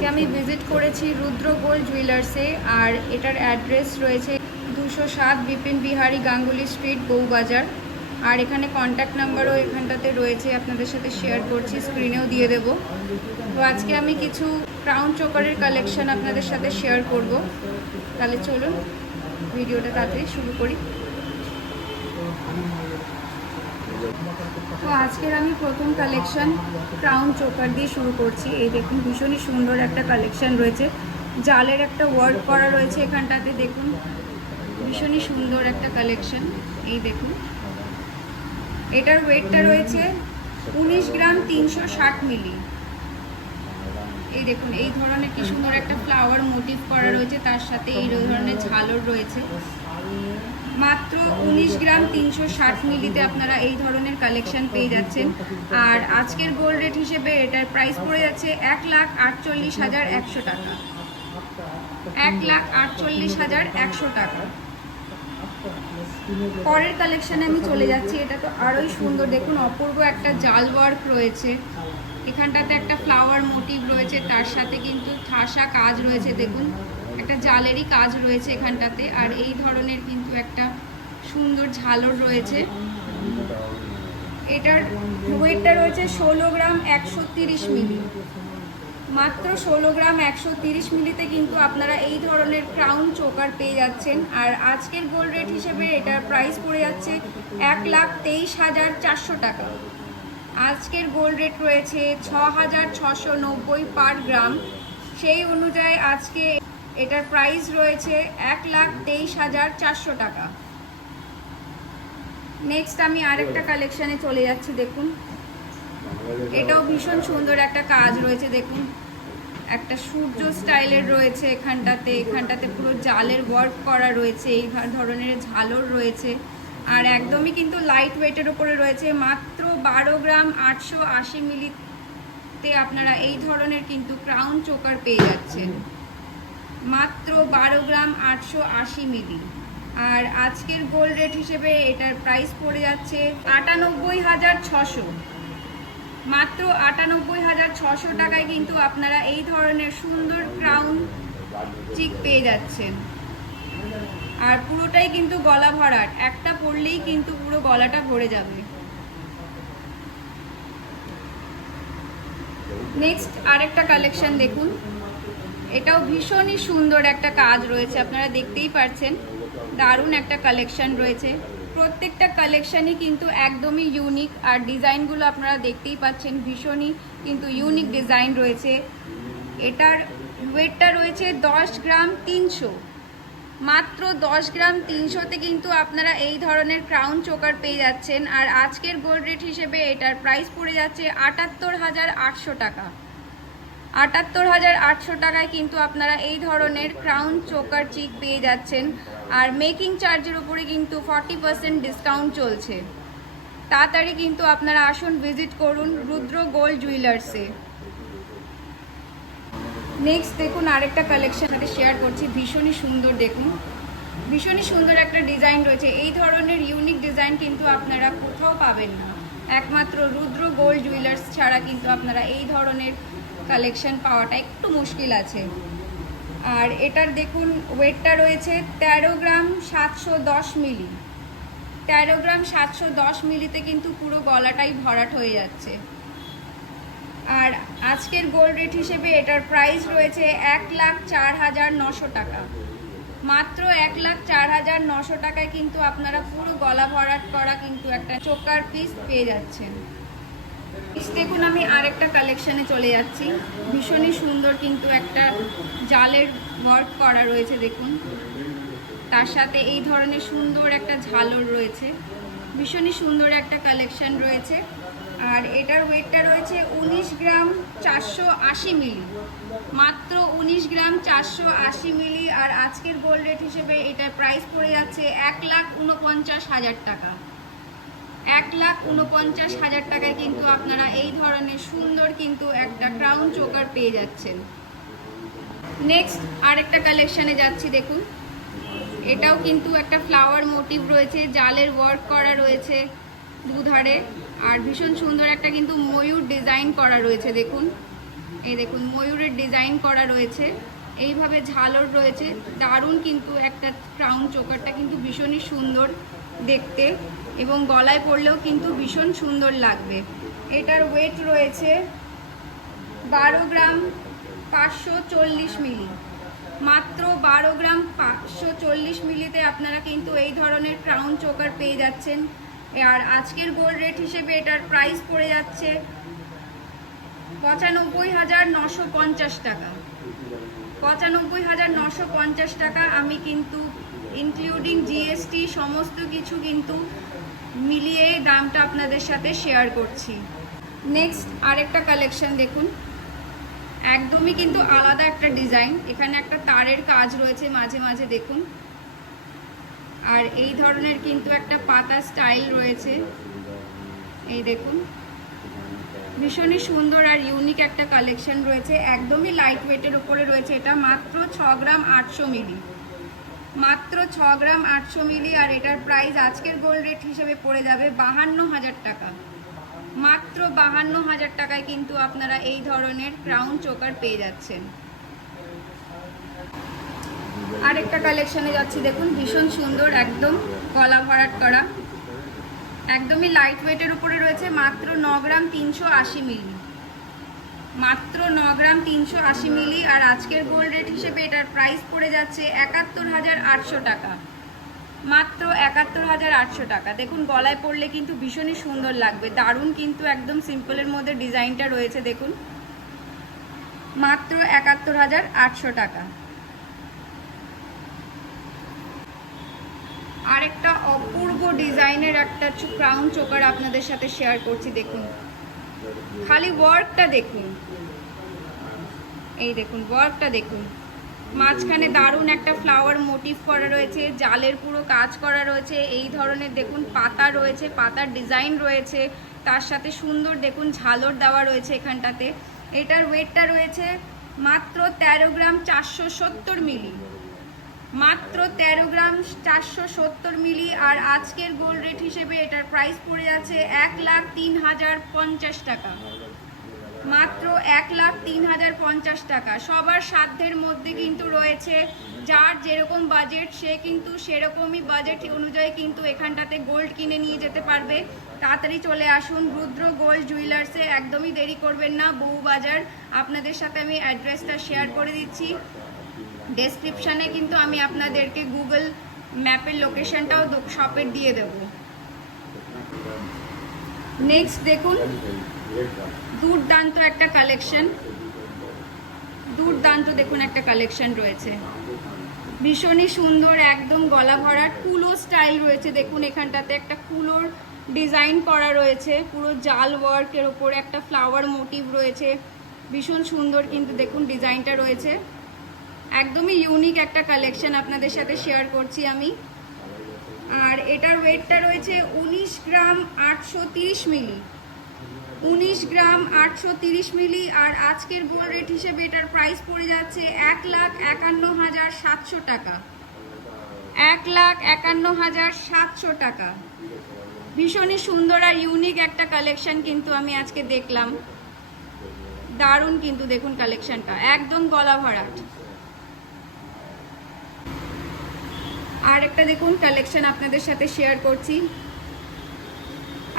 আজকে আমি ভিজিট করেছি রুদ্র গোল্ড জুয়েলার্সে, আর এটার অ্যাড্রেস রয়েছে 207 বিপিন বিহারী গাঙ্গুলি স্ট্রিট, বউবাজার। আর এখানে কন্ট্যাক্ট নাম্বারও এখানটাতে রয়েছে, আপনাদের সাথে শেয়ার করছি, স্ক্রিনেও দিয়ে দেব। তো আজকে আমি কিছু ক্রাউন চোকারের কালেকশন আপনাদের সাথে শেয়ার করব। তাহলে চলুন ভিডিওটা তাড়াতাড়ি শুরু করি। তো আজকের আমি প্রথম কালেকশন ক্রাউন চোকার দিয়ে শুরু করছি। এই দেখুন, ভীষণই সুন্দর একটা কালেকশন রয়েছে, জালের একটা ওয়ার্ক করা রয়েছে এখানটাতে। দেখুন ভীষণই সুন্দর একটা কালেকশন। এই দেখুন, এটার ওয়েটটা রয়েছে 19 গ্রাম 360 মিলি। এই দেখুন, এই ধরনের কি সুন্দর একটা ফ্লাওয়ার মোটিভ করা রয়েছে, তার সাথে এই ধরনের ঝালর রয়েছে। মাত্র 19 গ্রাম 360 মিলিতে আপনারা এই ধরনের কালেকশন পেয়ে যাচ্ছেন। আর আজকের গোল্ড রেট হিসেবে এটার প্রাইস পড়ে যাচ্ছে 1,48,100 টাকা। 1,48,100 টাকা। পরের কালেকশানে আমি চলে যাচ্ছি। এটা তো আরোই সুন্দর, দেখুন অপূর্ব একটা জাল ওয়ার্ক রয়েছে। এখানটাতে একটা ফ্লাওয়ার মোটিভ রয়েছে, তার সাথে কিন্তু ঠাসা কাজ রয়েছে। দেখুন একটা জালেরই কাজ রয়েছে এখানটাতে, আর এই ধরনের কিন্তু একটা সুন্দর ঝালর রয়েছে। এটার ওয়েটটা রয়েছে 16 গ্রাম 130 মিলি। মাত্র 16 গ্রাম 130 মিলিতে কিন্তু আপনারা এই ধরনের ক্রাউন চোকার পেয়ে যাচ্ছেন। আর আজকের গোল্ড রেট হিসেবে এটার প্রাইস পড়ে যাচ্ছে 1,23,400 টাকা। আজকের গোল্ড রেট রয়েছে 6,690 পার গ্রাম। সেই অনুযায়ী আজকে এটার প্রাইস রয়েছে 1,23,400 টাকা। নেক্সট আমি আরেকটা কালেকশানে চলে যাচ্ছি। দেখুন এটাও ভীষণ সুন্দর একটা কাজ রয়েছে। দেখুন একটা সূর্য স্টাইলের রয়েছে এখানটাতে পুরো জালের ওয়ার্ক করা রয়েছে, এই ধরনের ঝালর রয়েছে। আর একদমই কিন্তু লাইট ওয়েটের ওপরে রয়েছে। মাত্র 12 গ্রাম 880 মিলিতে আপনারা এই ধরনের কিন্তু ক্রাউন চোকার পেয়ে যাচ্ছেন। মাত্র 12 গ্রাম 880 মিলি। আর আজকের গোল্ড রেট হিসেবে এটার প্রাইস পড়ে যাচ্ছে 98,600। মাত্র 98,600 টাকায় কিন্তু আপনারা এই ধরনের সুন্দর ক্রাউন চিক পেয়ে যাচ্ছেন। আর পুরোটাই কিন্তু গলা ভরাট, একটা পরলেই কিন্তু পুরো গলাটা ভরে যাবে। নেক্সট আরেকটা কালেকশন দেখুন, এটাও ভীষণই সুন্দর একটা কাজ রয়েছে, আপনারা দেখতেই পাচ্ছেন। দারুণ একটা কালেকশন রয়েছে। প্রত্যেকটা কালেকশানই কিন্তু একদমই ইউনিক, আর ডিজাইনগুলো আপনারা দেখতেই পাচ্ছেন, ভীষণই কিন্তু ইউনিক ডিজাইন রয়েছে। এটার ওয়েটটা রয়েছে 10 গ্রাম 300। মাত্র 10 গ্রাম 300তে কিন্তু আপনারা এই ধরনের ক্রাউন চোকার পেয়ে যাচ্ছেন। আর আজকের গোল্ড রেট হিসেবে এটার প্রাইস পড়ে যাচ্ছে 78,800 টাকা। 78,800 টাকায় কিন্তু আপনারা এই ধরনের ক্রাউন চোকার চিক পেয়ে যাচ্ছেন। আর মেকিং চার্জের উপরে কিন্তু 40% ডিসকাউন্ট চলছে। তাড়াতাড়ি কিন্তু আপনারা আসুন, ভিজিট করুন রুদ্র গোল্ড জুয়েলার্সে। নেক্সট দেখুন আরেকটা কালেকশন সাথে শেয়ার করছি, ভীষণই সুন্দর। দেখুন ভীষণই সুন্দর একটা ডিজাইন রয়েছে। এই ধরনের ইউনিক ডিজাইন কিন্তু আপনারা কোথাও পাবেন না, একমাত্র রুদ্র গোল্ড জুয়েলার্স ছাড়া কিন্তু আপনারা এই ধরনের কালেকশন পাওয়াটা একটু মুশকিল আছে। আর এটার দেখুন ওয়েটটা রয়েছে 13 গ্রাম 710 মিলি। 13 গ্রাম 710 মিলিতে কিন্তু পুরো গলাটাই ভরাট হয়ে যাচ্ছে। আর আজকের গোল্ড রেট হিসেবে এটার প্রাইস রয়েছে 1,04,900 টাকা। মাত্র 1,04,900 টাকায় কিন্তু আপনারা পুরো গলা ভরাট করা কিন্তু একটা চোকার পিস পেয়ে যাচ্ছেন। দেখুন আমি আরেকটা কালেকশানে চলে যাচ্ছি। ভীষণই সুন্দর কিন্তু একটা জালের ওয়ার্ক করা রয়েছে। দেখুন তার সাথে এই ধরনের সুন্দর একটা ঝালর রয়েছে। ভীষণই সুন্দর একটা কালেকশন রয়েছে। আর এটার ওয়েটটা রয়েছে 19 গ্রাম 480 মিলি। মাত্র 19 গ্রাম 480 মিলি। আর আজকের গোল্ড রেট হিসেবে এটার প্রাইস পড়ে যাচ্ছে 1,49,000 টাকা। 1,49,000 টাকায় কিন্তু আপনারা এই ধরনের সুন্দর কিন্তু একটা ক্রাউন চোকার পেয়ে যাচ্ছেন। নেক্সট আরেকটা কালেকশানে যাচ্ছি। দেখুন এটাও কিন্তু একটা ফ্লাওয়ার মোটিভ রয়েছে, জালের ওয়ার্ক করা রয়েছে দুধারে। আর ভীষণ সুন্দর একটা কিন্তু ময়ূর ডিজাইন করা রয়েছে। দেখুন এই দেখুন ময়ূরের ডিজাইন করা রয়েছে, এইভাবে ঝালর রয়েছে, দারুণ কিন্তু একটা ক্রাউন চোকারটা কিন্তু ভীষণই সুন্দর দেখতে এবং গলায় পরলেও কিন্তু ভীষণ সুন্দর লাগবে। এটার ওয়েট রয়েছে 12 গ্রাম 540 মিলি, মাত্র 12 গ্রাম 540 মিলিতে আপনারা কিন্তু এই ধরনের ক্রাউন চোকার পেয়ে যাচ্ছেন। আর আজকের গোল্ড রেট হিসেবে এটার প্রাইস পড়ে যাচ্ছে 95,950 টাকা। 95,950 টাকা। আমি কিন্তু ইনক্লুডিং জিএসটি সমস্ত কিছু কিন্তু মিলিয়ে দামটা আপনাদের সাথে শেয়ার করছি। নেক্সট আরেকটা কালেকশন দেখুন, একদমই কিন্তু আলাদা একটা ডিজাইন। এখানে একটা তারের কাজ রয়েছে মাঝে মাঝে দেখুন, আর এই ধরনের কিন্তু একটা পাতা স্টাইল রয়েছে, এই দেখুন ভীষণই সুন্দর আর ইউনিক একটা কালেকশন রয়েছে। একদমই লাইট ওয়েটের উপরে রয়েছে। এটা মাত্র 6 গ্রাম 800 মিলি, মাত্র 6 গ্রাম 800 মিলি। আর এটার প্রাইস আজকের গোল্ড রেট হিসেবে পড়ে যাবে 52,000 টাকা। মাত্র 52,000 টাকায় কিন্তু আপনারা এই ধরনের ক্রাউন চোকার পেয়ে যাচ্ছেন। আরেকটা কালেকশনে যাচ্ছি দেখুন, ভীষণ সুন্দর, একদম গলা ভরাট করা, একদমই লাইট ওয়েটের উপরে রয়েছে। মাত্র 9 গ্রাম 380 মিলি, মাত্র 9 গ্রাম 380 মিলি। আর আজকের গোল্ড রেট হিসেবে এটার প্রাইস পড়ে যাচ্ছে 71,800 টাকা, মাত্র 71,800 টাকা। দেখুন গলায় পরলে কিন্তু ভীষণই সুন্দর লাগবে, দারুণ কিন্তু একদম সিম্পলের মধ্যে ডিজাইনটা রয়েছে দেখুন, মাত্র 71,800 টাকা। আরেকটা অপূর্ব ডিজাইনের একটা ক্রাউন চোকার আপনাদের সাথে শেয়ার করছি দেখুন, খালি ওয়ার্কটা দেখুন, এই দেখুন ওয়ার্কটা দেখুন, মাঝখানে দারুণ একটা ফ্লাওয়ার মোটিভ করা রয়েছে, জালের পুরো কাজ করা রয়েছে, এই ধরনের দেখুন পাতা রয়েছে, পাতার ডিজাইন রয়েছে, তার সাথে সুন্দর দেখুন ঝালর দেওয়া রয়েছে এখানটাতে। এটার ওয়েটটা রয়েছে মাত্র 13 গ্রাম 470 মিলি, মাত্র 13 গ্রাম 470 মিলি। আর আজকের গোল্ড রেট হিসেবে এটার প্রাইস পড়ে যাচ্ছে 1,03,050 টাকা, মাত্র 1,03,050 টাকা। সবার সাধ্যের মধ্যে কিন্তু রয়েছে, যার যেরকম বাজেট সে কিন্তু সেরকমই বাজেট অনুযায়ী কিন্তু এখানটাতে গোল্ড কিনে নিয়ে যেতে পারবে। তাড়াতাড়ি চলে আসুন রুদ্র গোল্ড জুয়েলার্সে, একদমই দেরি করবেন না, বউবাজার। আপনাদের সাথে আমি অ্যাড্রেসটা শেয়ার করে দিচ্ছি, ডেসক্রিপশানে কিন্তু আমি আপনাদেরকে গুগল ম্যাপের লোকেশনটাও শপের দিয়ে দেব। নেক্সট দেখুন, দুর্দান্ত একটা কালেকশন, দুর্দান্ত দেখুন একটা কালেকশন রয়েছে, ভীষণই সুন্দর, একদম গলা ভরা কুলো স্টাইল রয়েছে। দেখুন এখানটাতে একটা কুলোর ডিজাইন করা রয়েছে, পুরো জাল ওয়ার্কের ওপরে একটা ফ্লাওয়ার মোটিভ রয়েছে, ভীষণ সুন্দর কিন্তু দেখুন ডিজাইনটা রয়েছে। একদমই ইউনিক একটা কালেকশন আপনাদের সাথে শেয়ার করছি আমি। আর এটার ওয়েটটা রয়েছে 19 গ্রাম 830 মিলি, 19 গ্রাম 830 মিলি। আর আজকের গোল্ড রেট হিসেবে এটার প্রাইস পড়ে যাচ্ছে 1,51,700 টাকা, 1,51,700 টাকা। ভীষণই সুন্দর আর ইউনিক একটা কালেকশন কিন্তু আমি আজকে দেখলাম, দারুণ কিন্তু দেখুন কালেকশনটা, একদম গলা ভরাট। আর একটা দেখুন কালেকশন আপনাদের সাথে শেয়ার করছি,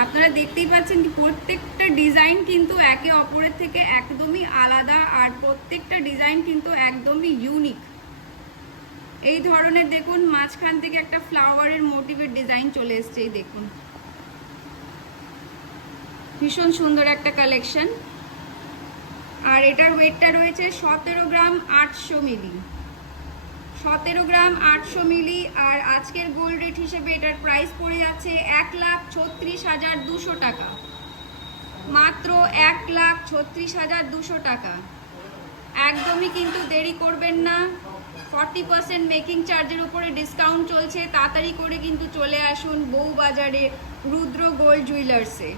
আপনারা দেখতেই পাচ্ছেন কি প্রত্যেকটা ডিজাইন কিন্তু একে অপরের থেকে একদমই আলাদা, আর প্রত্যেকটা ডিজাইন কিন্তু একদমই ইউনিক। এই ধরনের দেখুন মাঝখান থেকে একটা ফ্লাওয়ারের মোটিভের ডিজাইন চলে এসছে, এই দেখুন ভীষণ সুন্দর একটা কালেকশন। আর এটার ওয়েটটা রয়েছে 17 গ্রাম 800 মিলি, 17 গ্রাম 800 মিলি। আর আজকের গোল্ড রেট হিসেবে এটার প্রাইস পড়ে যাচ্ছে 1,36,200 টাকা, মাত্র 1,36,200 টাকা। একদমই কিন্তু দেরি করবেন না, 40% মেকিং চার্জের উপরে ডিসকাউন্ট চলছে, তাড়াতাড়ি করে কিন্তু চলে আসুন বউবাজারে রুদ্র গোল্ড জুয়েলার্সে।